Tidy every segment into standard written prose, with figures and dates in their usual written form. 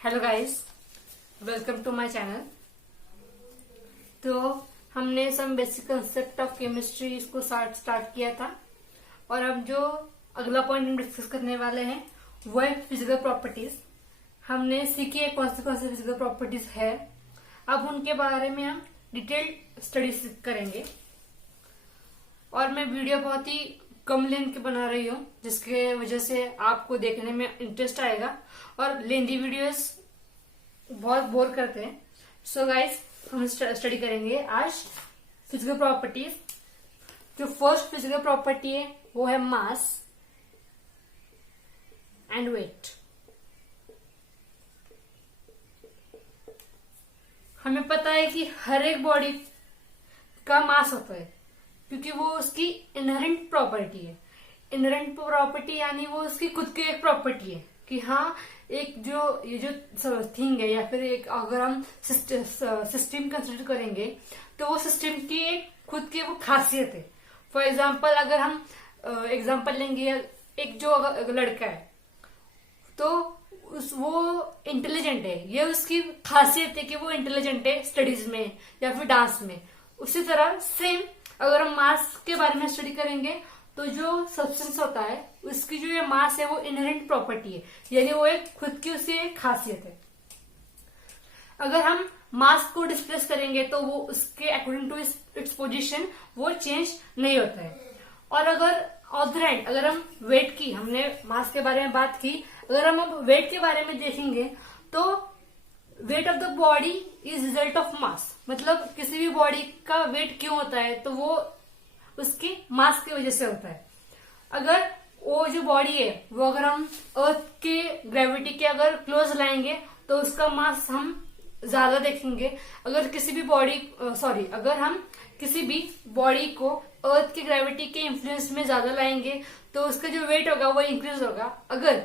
Hello guys, welcome to my channel. तो हमने some basic concept of chemistry इसको start किया था और अब जो अगला पॉइंट हम डिस्कस करने वाले हैं वो है फिजिकल प्रॉपर्टीज। हमने सीखी है कौन से फिजिकल प्रॉपर्टीज है, अब उनके बारे में हम डिटेल्ड स्टडी करेंगे। और मैं वीडियो बहुत ही कम लेंथ की बना रही हूँ जिसके वजह से आपको देखने में इंटरेस्ट आएगा, और लेंथी वीडियोस बहुत बोर करते हैं। सो गाइस, हम स्टडी करेंगे आज फिजिकल प्रॉपर्टीज। जो फर्स्ट फिजिकल प्रॉपर्टी है वो है मास एंड वेट। हमें पता है कि हर एक बॉडी का मास होता है क्योंकि वो उसकी इनहेरेंट प्रॉपर्टी है। इनहेरेंट प्रॉपर्टी यानी वो उसकी खुद की एक प्रॉपर्टी है कि हाँ, एक ये जो थिंग है या फिर एक अगर हम सिस्टम कंसिडर करेंगे तो वो सिस्टम की एक खुद की वो खासियत है। फॉर एग्जाम्पल अगर हम एग्जाम्पल लेंगे, एक जो लड़का है तो वो इंटेलिजेंट है, ये उसकी खासियत है कि वो इंटेलिजेंट है स्टडीज में या फिर डांस में। उसी तरह सेम अगर हम मास के बारे में स्टडी करेंगे तो जो सब्सटेंस होता है उसकी जो ये मास है वो इनहेरेंट प्रॉपर्टी है, यानी वो एक खुद की उसकी एक खासियत है। अगर हम मास को डिस्प्लेस करेंगे तो वो उसके अकॉर्डिंग टू इट्स पोजीशन वो चेंज नहीं होता है। और अगर ऑन द हैंड अगर हम वेट की, हमने मास के बारे में बात की, अगर हम अब वेट के बारे में देखेंगे तो weight of the body is result of mass. मतलब किसी भी बॉडी का वेट क्यों होता है तो वो उसकी मास की वजह से होता है। अगर वो जो बॉडी है वो अगर हम अर्थ के ग्रेविटी के अगर क्लोज लाएंगे तो उसका मास हम ज्यादा देखेंगे। अगर किसी भी अगर हम किसी भी बॉडी को अर्थ की ग्रेविटी के इन्फ्लुएंस में ज्यादा लाएंगे तो उसका जो वेट होगा वो इंक्रीज होगा। अगर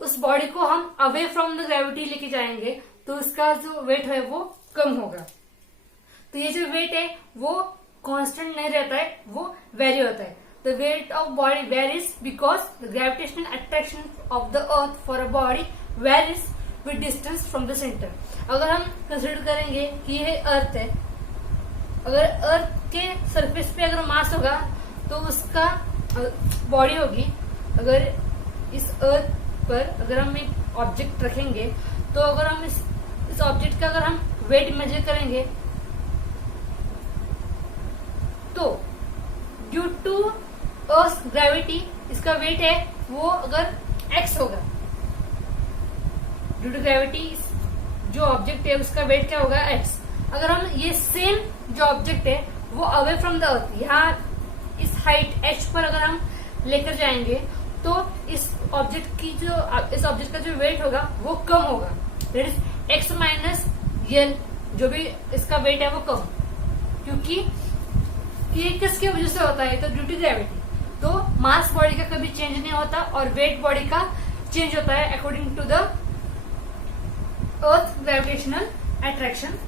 उस बॉडी को हम अवे फ्रॉम द ग्रेविटी लेके जाएंगे तो उसका जो वेट है वो कम होगा। तो ये जो वेट है वो कांस्टेंट नहीं रहता है, वो वेरी होता है। The weight of body varies because the gravitational attraction of the earth for a body varies with distance from the centre. अगर हम कंसिडर करेंगे कि ये अर्थ है, अगर अर्थ के सरफेस पे अगर मास होगा तो उसका बॉडी होगी। अगर इस अर्थ पर अगर हम एक ऑब्जेक्ट रखेंगे तो अगर हम इस ऑब्जेक्ट का अगर हम वेट मेजर करेंगे तो ड्यू टू अर्थ ग्रेविटी इसका वेट है वो अगर x होगा, ड्यू टू ग्रेविटी जो ऑब्जेक्ट है उसका वेट क्या होगा x। अगर हम ये सेम जो ऑब्जेक्ट है वो अवे फ्रॉम द अर्थ यहाँ इस हाइट h पर अगर हम लेकर जाएंगे तो इस ऑब्जेक्ट का जो वेट होगा वो कम होगा। दैट इज x माइनस यल, जो भी इसका वेट है वो कम, क्योंकि ये किसकी वजह से होता है तो ड्यू टू ग्रेविटी। तो मास बॉडी का कभी चेंज नहीं होता और वेट बॉडी का चेंज होता है according to the earth gravitational attraction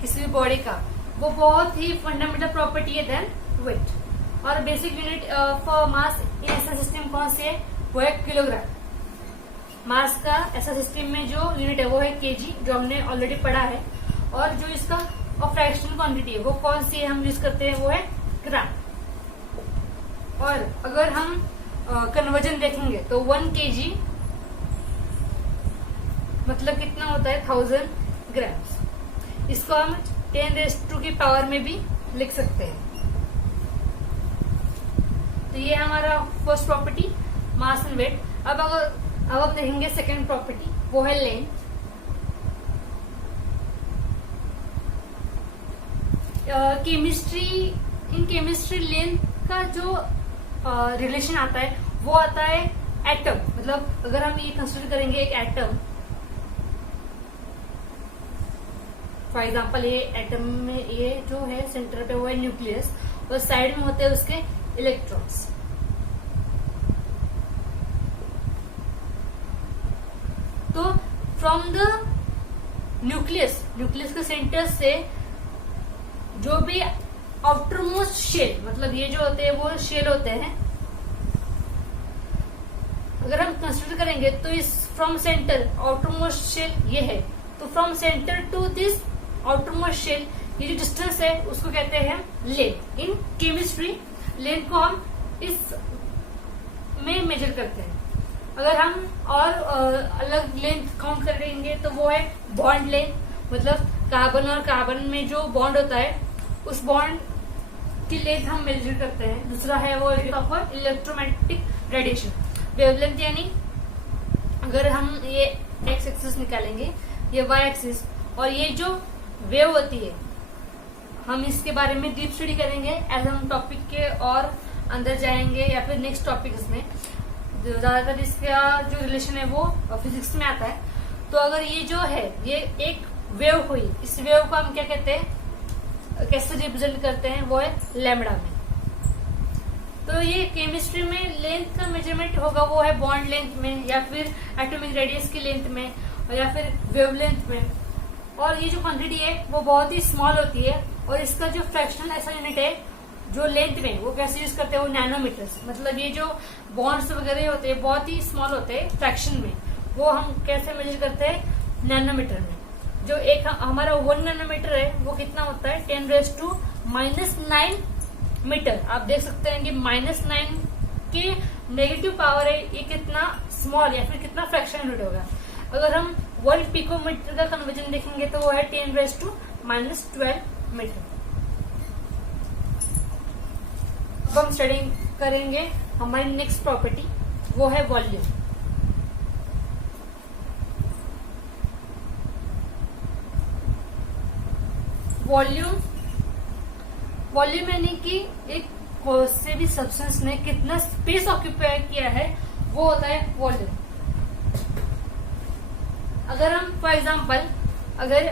किसी भी बॉडी का। वो बहुत ही फंडामेंटल प्रॉपर्टी है देन वेट। और basic unit for mass in ऐसा सिस्टम कौन सी है वो है किलोग्राम। मास का ऐसा सिस्टम में जो यूनिट है वो है केजी, जो हमने ऑलरेडी पढ़ा है। और जो इसका फ्रैक्शनल क्वांटिटी है वो कौन सी है हम यूज करते हैं वो है ग्राम। और अगर हम कन्वर्जन देखेंगे तो 1 kg मतलब कितना होता है 1000 ग्राम्स। इसको हम 10⁻² की पावर में भी लिख सकते हैं। तो ये हमारा first property mass and weight. अब हम देखेंगे सेकेंड प्रॉपर्टी, वो है लेंथ। इन केमिस्ट्री लेंथ का जो रिलेशन आता है वो आता है एटम। मतलब अगर हम ये कंसिडर करेंगे एक एटम, फॉर एग्जांपल ये एटम में ये जो है सेंटर पे वो है न्यूक्लियस और साइड में होते हैं उसके इलेक्ट्रॉन्स। तो फ्रॉम द न्यूक्लियस के सेंटर से जो भी आउटर मोस्ट शेल, मतलब ये जो होते हैं वो शेल होते हैं, अगर हम कंसिडर करेंगे तो इस फ्रॉम सेंटर आउटरमोस्ट शेल ये है, तो from centre to this outermost shell ये जो डिस्टेंस है उसको कहते हैं लेंथ। इन केमिस्ट्री लेंथ को हम इस में मेजर करते हैं। अगर हम और अलग लेंथ काउंट करेंगे तो वो है बॉन्ड लेंथ, मतलब कार्बन और कार्बन में जो बॉन्ड होता है उस बॉन्ड की लेंथ हम मेजर करते हैं। दूसरा है वो इलेक्ट्रोमैग्नेटिक रेडिएशन वेवलेंथ, यानी अगर हम ये एक्स एक्सिस निकालेंगे, ये वाई एक्सिस, और ये जो वेव होती है हम इसके बारे में डीप स्टडी करेंगे एज हम टॉपिक के और अंदर जाएंगे या फिर नेक्स्ट टॉपिक में। ज्यादातर इसका जो रिलेशन है वो फिजिक्स में आता है। तो अगर ये जो है ये एक वेव हुई, इस वेव को हम क्या कहते हैं, कैसे रिप्रेजेंट करते हैं, वो है लैम्बडा में। तो ये केमिस्ट्री में लेंथ का मेजरमेंट होगा वो है बॉन्ड लेंथ में, या फिर एटॉमिक रेडियस की लेंथ में, या फिर वेवलेंथ में। और ये जो क्वांटिटी है वो बहुत ही स्मॉल होती है, और इसका जो फ्रैक्शनल ऐसा यूनिट है जो लेंथ में वो कैसे यूज करते हैं, वो नैनोमीटर्स। मतलब ये जो बॉन्ड्स वगैरह होते हैं बहुत ही स्मॉल होते हैं फ्रैक्शन में, वो हम कैसे मेजर करते हैं, नैनोमीटर में। जो एक हमारा 1 नैनोमीटर है वो कितना होता है, 10⁻⁹ मीटर। आप देख सकते हैं कि -9 की नेगेटिव पावर है, ये कितना स्मॉल या फिर कितना फ्रैक्शन यूनिट होगा। अगर हम 1 पिकोमीटर का कन्वर्जन देखेंगे तो वो है 10⁻12 मीटर। अब हम स्टडी करेंगे हमारी नेक्स्ट प्रॉपर्टी, वो है वॉल्यूम। वॉल्यूम यानी कि एक कोई से भी सब्सटेंस ने कितना स्पेस ऑक्यूपाई किया है वो होता है वॉल्यूम। अगर हम फॉर एग्जांपल अगर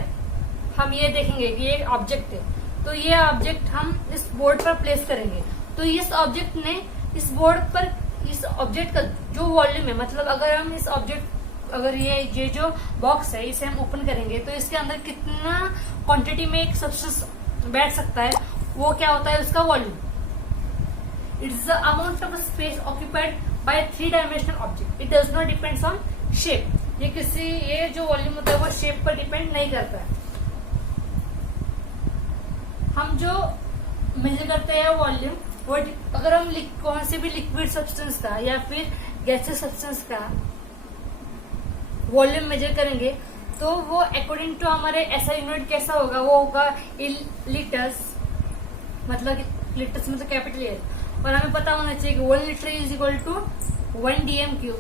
हम ये देखेंगे कि ये ऑब्जेक्ट है, तो ये ऑब्जेक्ट हम इस बोर्ड पर प्लेस करेंगे, तो इस ऑब्जेक्ट ने इस बोर्ड पर इस ऑब्जेक्ट का जो वॉल्यूम है, मतलब अगर हम इस ऑब्जेक्ट अगर ये जो बॉक्स है इसे हम ओपन करेंगे तो इसके अंदर कितना क्वांटिटी में एक सब्सटेंस बैठ सकता है, वो क्या होता है उसका volume. It's the amount of space occupied by 3 dimensional object, it does not depends on shape. ये जो वॉल्यूम होता है वो शेप पर डिपेंड नहीं करता है। हम जो मेजर करते हैं वॉल्यूम, वो अगर हम कौन से भी लिक्विड सब्सटेंस का या फिर गैसेस सब्सटेंस का वॉल्यूम मेजर करेंगे तो वो अकॉर्डिंग टू हमारे ऐसा यूनिट कैसा होगा, वो होगा लीटर्स, मतलब लीटर्स मतलब कैपिटल एल। और हमें पता होना चाहिए कि 1 litre is equal to 1 dm³।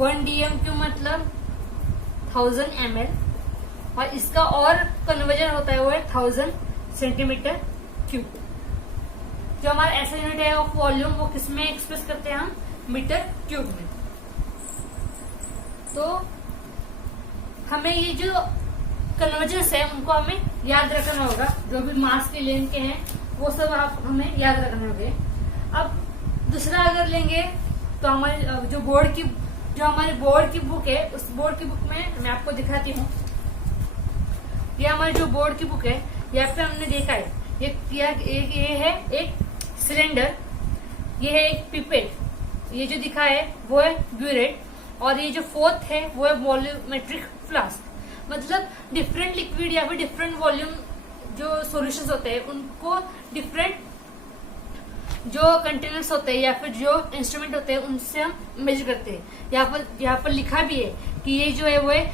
1 dm³ मतलब 1000 ml, और इसका और कन्वर्जन होता है वो है 1000 cm³। जो हमारा ऐसा यूनिट है ऑफ वॉल्यूम वो किसमें एक्सप्रेस करते हैं हम, मीटर क्यूब में। तो हमें ये जो कन्वर्जेंस है उनको हमें याद रखना होगा, जो भी मास के लेंथ के हैं वो सब आप हमें याद रखने होंगे। अब दूसरा अगर लेंगे तो हमारे जो हमारी बोर्ड की बुक है, उस बोर्ड की बुक में मैं आपको दिखाती हूँ। ये हमारी जो बोर्ड की बुक है यहाँ पे हमने देखा है ये है एक सिलेंडर, ये है एक पिपेट, ये जो दिखा है वो है ब्यूरेट, और ये जो फोर्थ है वो है वॉल्यूमेट्रिक फ्लास्क। मतलब डिफरेंट लिक्विड या फिर डिफरेंट वॉल्यूम जो सॉल्यूशंस होते हैं उनको डिफरेंट जो कंटेनर्स होते हैं या फिर जो इंस्ट्रूमेंट होते हैं उनसे हम मेजर करते हैं। यहाँ पर लिखा भी है कि ये जो है वो है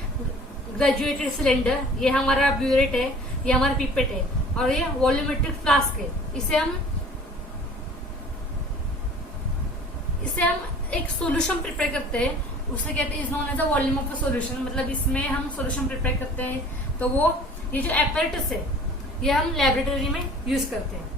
ग्रेजुएटेड सिलेंडर, ये हमारा ब्यूरेट है, ये हमारा पिपेट है, और ये वॉल्यूमेट्रिक फ्लास्क है। इसे हम एक सॉल्यूशन प्रिपेयर करते हैं, उसे कहते हैं is known as the volume of a solution. मतलब इसमें हम सॉल्यूशन प्रिपेयर करते हैं, तो वो ये जो एपरेटस है ये हम लेबोरेटरी में यूज करते हैं।